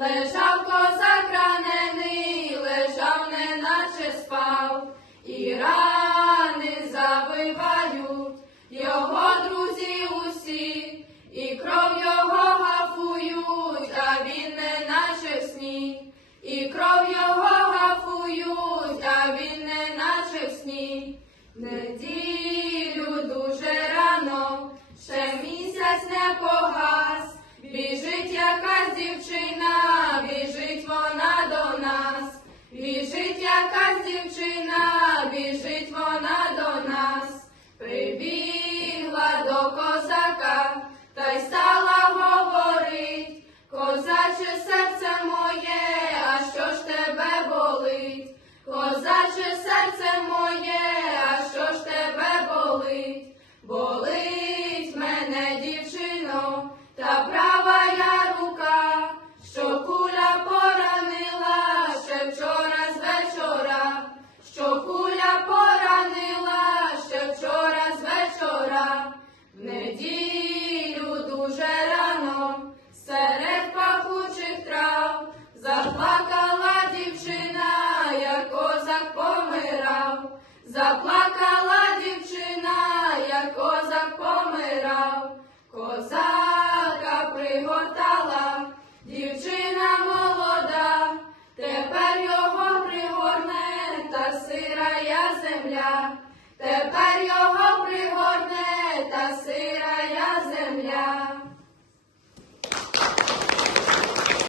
Лежав козак ранений, лежав, неначе спав, і рани завивають його друзі усі, і кров його гафують, а він неначе в сні, і кров його гафують, а він неначе в сні. Не da Заплакала дівчина, як козак помирав, козака приготала, дівчина молода, тепер його пригорне та сирая земля, тепер його.